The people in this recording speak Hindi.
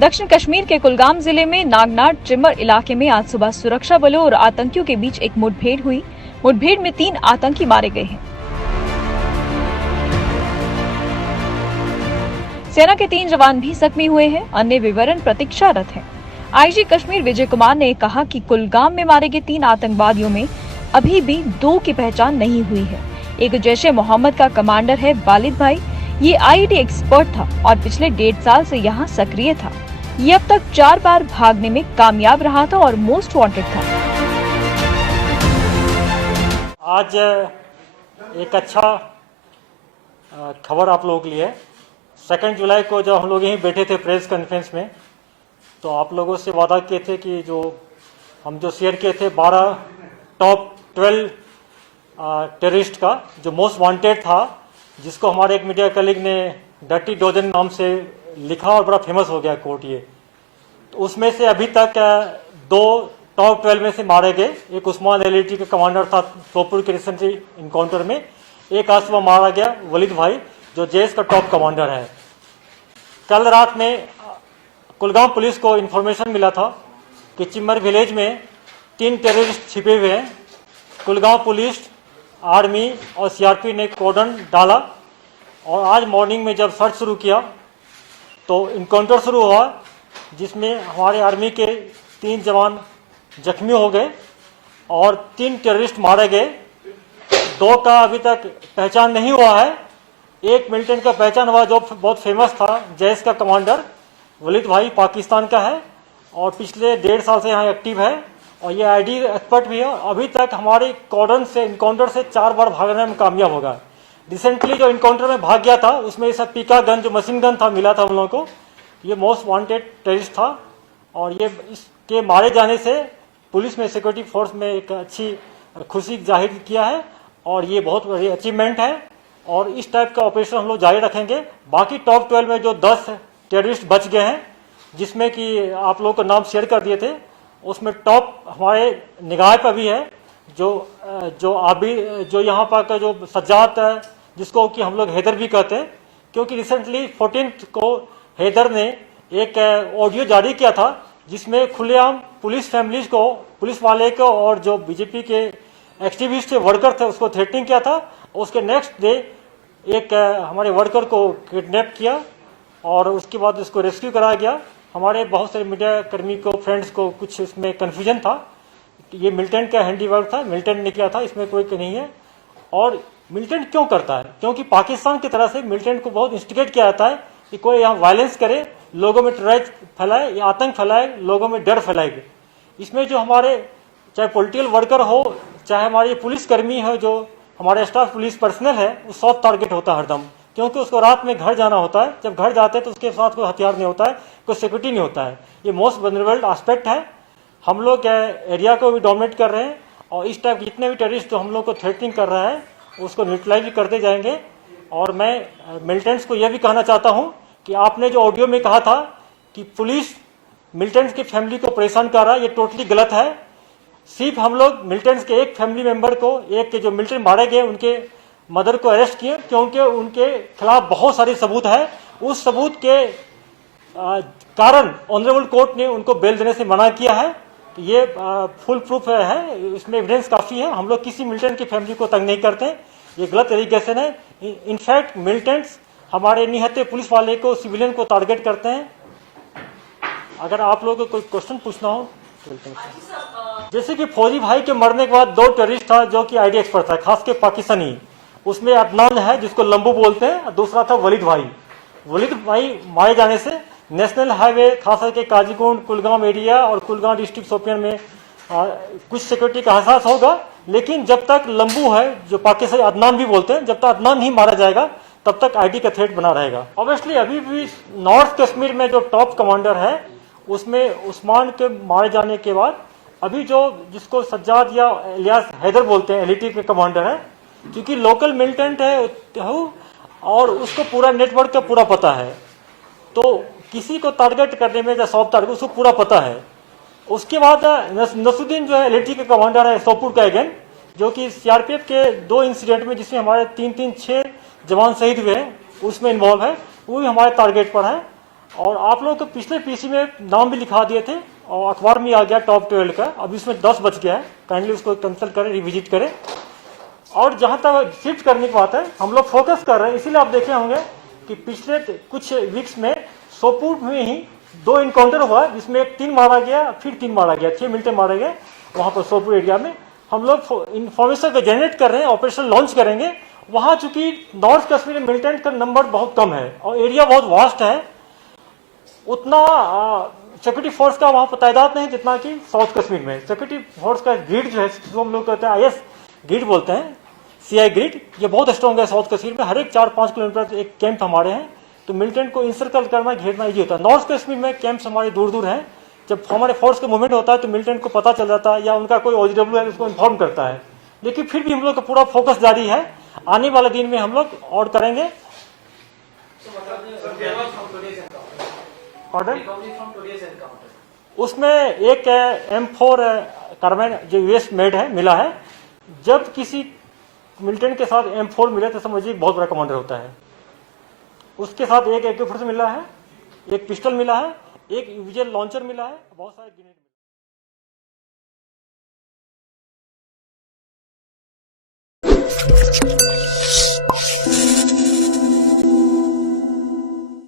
दक्षिण कश्मीर के कुलगाम जिले में नागनाड चिमर इलाके में आज सुबह सुरक्षा बलों और आतंकियों के बीच एक मुठभेड़ हुई। मुठभेड़ में 3 आतंकी मारे गए हैं। सेना के 3 जवान भी जख्मी हुए हैं। अन्य विवरण प्रतीक्षारत हैं। आईजी कश्मीर विजय कुमार ने कहा कि कुलगाम में मारे गए 3 आतंकवादियों में अभी भी 2 की पहचान नहीं हुई है। एक जैश-ए मोहम्मद का कमांडर है वालिद भाई। ये आईडी एक्सपर्ट था और पिछले 1.5 साल से यहाँ सक्रिय था। ये अब तक 4 बार भागने में कामयाब रहा था और मोस्ट वांटेड था। आज एक अच्छा खबर आप लोगों के लिए। 2 जुलाई को जब हम लोग यहीं बैठे थे प्रेस कॉन्फ्रेंस में, तो आप लोगों से वादा किए थे कि जो शेयर किए थे 12 टॉप 12 टेररिस्ट का जो मोस्ट वांटेड था, जिसको हमारे एक मीडिया कलीग ने डर्टी डोजन नाम से लिखा और बड़ा फेमस हो गया कोर्ट ये। तो उसमें से अभी तक 2 टॉप 12 में से मारे गए। एक उस्मान एलईटी का कमांडर था सोपुर के रिसेंटली इनकाउंटर में। एक आज सुबह मारा गया वलीद भाई, जो जेश का टॉप कमांडर है। कल रात में कुलगाम पुलिस को इन्फॉर्मेशन मिला था कि चिमर विलेज में 3 टेररिस्ट छिपे हुए हैं। कुलगाम पुलिस, आर्मी और सीआरपी ने कॉर्डन डाला और आज मॉर्निंग में जब सर्च शुरू किया तो इनकाउंटर शुरू हुआ, जिसमें हमारे आर्मी के 3 जवान जख्मी हो गए और 3 टेररिस्ट मारे गए। 2 का अभी तक पहचान नहीं हुआ है। एक मिलिटेंट का पहचान हुआ जो बहुत फेमस था, जैश का कमांडर वलीद भाई, पाकिस्तान का है और पिछले 1.5 साल से यहाँ एक्टिव है और ये आईडी एक्सपर्ट भी है। अभी तक हमारे कॉर्डन से इनकाउंटर से 4 बार भागने में कामयाब होगा। रिसेंटली जो इनकाउंटर में भाग गया था उसमें ये सब पिका गन जो मशीन गन था मिला था हम लोगों को। ये मोस्ट वांटेड टेररिस्ट था और ये इसके मारे जाने से पुलिस में, सिक्योरिटी फोर्स में एक अच्छी खुशी जाहिर किया है और ये बहुत बड़ी अचीवमेंट है और इस टाइप का ऑपरेशन हम लोग जारी रखेंगे। बाकी टॉप 12 में जो 10 टेररिस्ट बच गए हैं, जिसमें कि आप लोगों को नाम शेयर कर दिए थे, उसमें टॉप हमारे निगाह पर भी है जो यहाँ पर का जो सज्जाद है, जिसको कि हम लोग हैदर भी कहते हैं, क्योंकि रिसेंटली 14 को हैदर ने एक ऑडियो जारी किया था जिसमें खुलेआम पुलिस फैमिलीज को, पुलिस वाले को और जो बीजेपी के एक्टिविस्ट वर्कर थे उसको थ्रेटनिंग किया था। उसके नेक्स्ट डे एक हमारे वर्कर को किडनैप किया और उसके बाद उसको रेस्क्यू कराया गया। हमारे बहुत सारे मीडिया कर्मी को, फ्रेंड्स को कुछ इसमें कन्फ्यूजन था। ये मिलिटेंट का हैंडीवर्क था, मिलिटेंट ने किया था, इसमें कोई नहीं है। और मिलिटेंट क्यों करता है? क्योंकि पाकिस्तान की तरह से मिलिटेंट को बहुत इंस्टिगेट किया जाता है कि कोई यहाँ वायलेंस करे, लोगों में टेररिज्म फैलाए या आतंक फैलाए, लोगों में डर फैलाए। इसमें जो हमारे चाहे पॉलिटिकल वर्कर हो, चाहे हमारे पुलिस कर्मी हो, जो हमारे स्टाफ पुलिस पर्सनल है, वो सॉफ्ट टारगेट होता है हरदम, क्योंकि उसको रात में घर जाना होता है। जब घर जाते हैं तो उसके साथ कोई हथियार नहीं होता है, कोई सिक्योरिटी नहीं होता है। ये मोस्ट वल्नरेबल एस्पेक्ट है। हम लोग एरिया को भी डोमिनेट कर रहे हैं और इस टाइप जितने भी टेररिस्ट जो हम लोग को थ्रेटनिंग कर रहा है उसको न्यूट्रलाइज भी करते जाएंगे। और मैं मिलिटेंट्स को यह भी कहना चाहता हूं कि आपने जो ऑडियो में कहा था कि पुलिस मिलिटेंट्स की फैमिली को परेशान कर रहा है, ये टोटली गलत है। सिर्फ हम लोग मिलिटेंट्स के एक फैमिली मेंबर को, एक के जो मिलिटेंट मारे गए उनके मदर को अरेस्ट किए, क्योंकि उनके खिलाफ बहुत सारे सबूत है। उस सबूत के कारण ऑनरेबल कोर्ट ने उनको बेल देने से मना किया है। ये फुल प्रूफ है, इसमें एविडेंस काफ़ी है। हम लोग किसी मिलिटेंट की फैमिली को तंग नहीं करते, ये गलत एलिगेशन है। इनफैक्ट मिलिटेंट्स हमारे निहत्थे पुलिस वाले को, सिविलियन को टारगेट करते हैं। अगर आप लोगों को कोई क्वेश्चन पूछना हो तो जैसे कि फौजी भाई के मरने के बाद 2 टेररिस्ट था जो कि आईडी एक्सपर्ट था, खास के पाकिस्तानी। उसमें अदनान है जिसको लंबू बोलते हैं, दूसरा था वलीद भाई। वलीद भाई मारे जाने से नेशनल हाईवे खास करके काजीकुंड, कुलगाम एरिया और कुलगाम डिस्ट्रिक्ट शोपियान में कुछ सिक्योरिटी का एहसास होगा। लेकिन जब तक लंबू है, जो पाकिस्तानी अदनान भी बोलते हैं, जब तक अदनान नहीं मारा जाएगा तब तक आईडी का थ्रेट बना रहेगा। ऑब्वियसली अभी भी नॉर्थ कश्मीर में जो टॉप कमांडर है उसमें उस्मान के मारे जाने के बाद अभी जो जिसको सज्जाद या इलियास हैदर बोलते हैं, एलईटी के कमांडर है, क्योंकि लोकल मिलिटेंट है और उसको पूरा नेटवर्क का पूरा पता है, तो किसी को टारगेट करने में या सॉफ्ट टारगेट उसको पूरा पता है। उसके बाद नसरुद्दीन जो है एलईटी के कमांडर है सोपुर का अगेन, जो कि सीआरपीएफ के 2 इंसिडेंट में जिसमें हमारे 3-6 जवान शहीद हुए हैं उसमें इन्वॉल्व है, वो भी हमारे टारगेट पर है। और आप लोगों को पिछले पीसी में नाम भी लिखा दिए थे और अखबार में आ गया टॉप 12 का, अब इसमें 10 बच गया है, काइंडली उसको कंसल्ट करें, रिविजिट करें। और जहां तक शिफ्ट करने की बात है, हम लोग फोकस कर रहे हैं, इसीलिए आप देखे होंगे कि पिछले कुछ वीक्स में सोपूर में ही 2 इनकाउंटर हुआ जिसमें एक 3 मारा गया, फिर 3 मारा गया, 6 मिनटें मारे गए वहां पर सोपूर एरिया में। हम लोग इंफॉर्मेशन को जनरेट कर रहे हैं, ऑपरेशन लॉन्च करेंगे। वहां चूंकि नॉर्थ कश्मीर में मिलिटेंट का नंबर बहुत कम है और एरिया बहुत वास्ट है, उतना सिक्योरिटी फोर्स का वहां पर तादाद नहीं जितना कि साउथ कश्मीर में। सिक्योरिटी फोर्स का ग्रिड जो है, जिसको हम लोग कहते हैं IS ग्रिड बोलते हैं, CI ग्रिड, ये बहुत स्ट्रॉन्ग है साउथ कश्मीर में। हर एक 4-5 किलोमीटर एक कैंप हमारे हैं, तो मिलिटेंट को इंसर्कल करना, घेरना ईजी होता है। नॉर्थ कश्मीर में कैंप्स हमारे दूर दूर हैं, जब हमारे फोर्स का मूवमेंट होता है तो मिलिटेंट को पता चल जाता है या उनका कोई OGW है उसको इन्फॉर्म करता है। लेकिन फिर भी हम लोग का पूरा फोकस जारी है, आने वाले दिन में हम लोग और करेंगे। उसमें एक M4 कार्बाइन जो US मेड है मिला है। जब किसी मिलिटेंट के साथ M4 मिले तो समझिए बहुत बड़ा कमांडर होता है। उसके साथ एक AK-47 मिला है, एक पिस्टल मिला है, एक विजुअल लॉन्चर मिला है, बहुत सारे ग्रेनेड।